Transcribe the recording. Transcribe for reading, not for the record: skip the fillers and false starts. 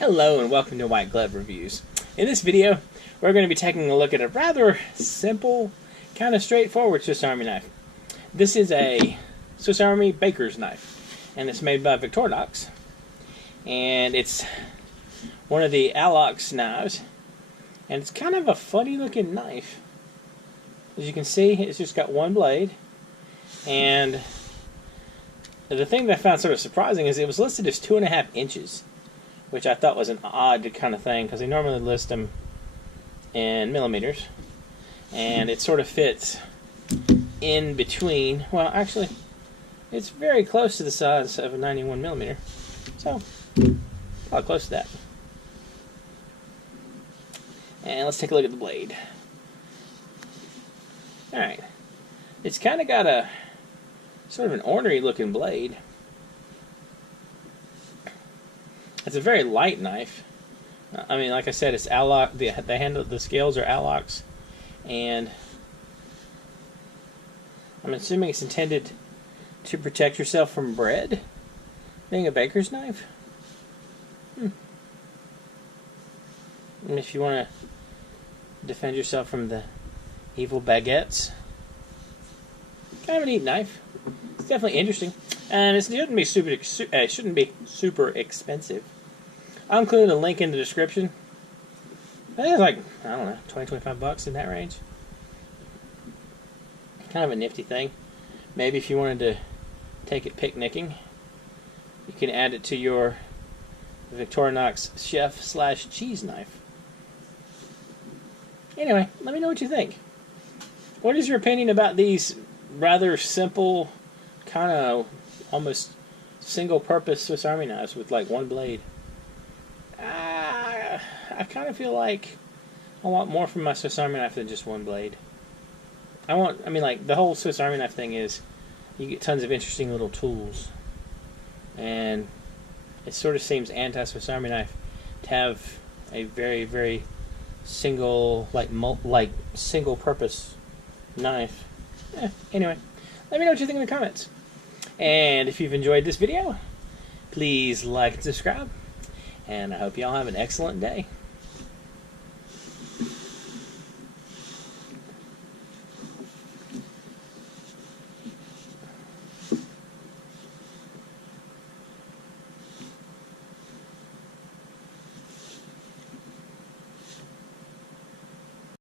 Hello and welcome to White Glove Reviews. In this video, we're going to be taking a look at a rather simple, kind of straightforward Swiss Army knife. This is a Swiss Army baker's knife, and it's made by Victorinox. And it's one of the Alox knives, and it's kind of a funny looking knife. As you can see, it's just got one blade, and the thing that I found sort of surprising is it was listed as 2.5 inches. Which I thought was an odd kind of thing, because they normally list them in millimeters. And it sort of fits in between. Well, actually, it's very close to the size of a 91 millimeter. So, probably close to that. And let's take a look at the blade. Alright. It's kind of got a sort of an ornery looking blade. It's a very light knife. I mean, like I said, it's Alox. The scales are Alox, and I'm assuming it's intended to protect yourself from bread, being a baker's knife. And if you want to defend yourself from the evil baguettes, kind of a neat knife. It's definitely interesting. And it shouldn't be super expensive. I'll include a link in the description. I think it's like, I don't know, 20-25 bucks in that range. Kind of a nifty thing. Maybe if you wanted to take it picnicking, you can add it to your Victorinox chef/cheese knife. Anyway, let me know what you think. What is your opinion about these rather simple, kind of almost single-purpose Swiss Army knives with like one blade? I kind of feel like I want more from my Swiss Army knife than just one blade. Like the whole Swiss Army knife thing is you get tons of interesting little tools, and it sort of seems anti-Swiss Army knife to have a very, very single, single-purpose knife. Anyway, let me know what you think in the comments. And if you've enjoyed this video, please like and subscribe. And I hope y'all have an excellent day.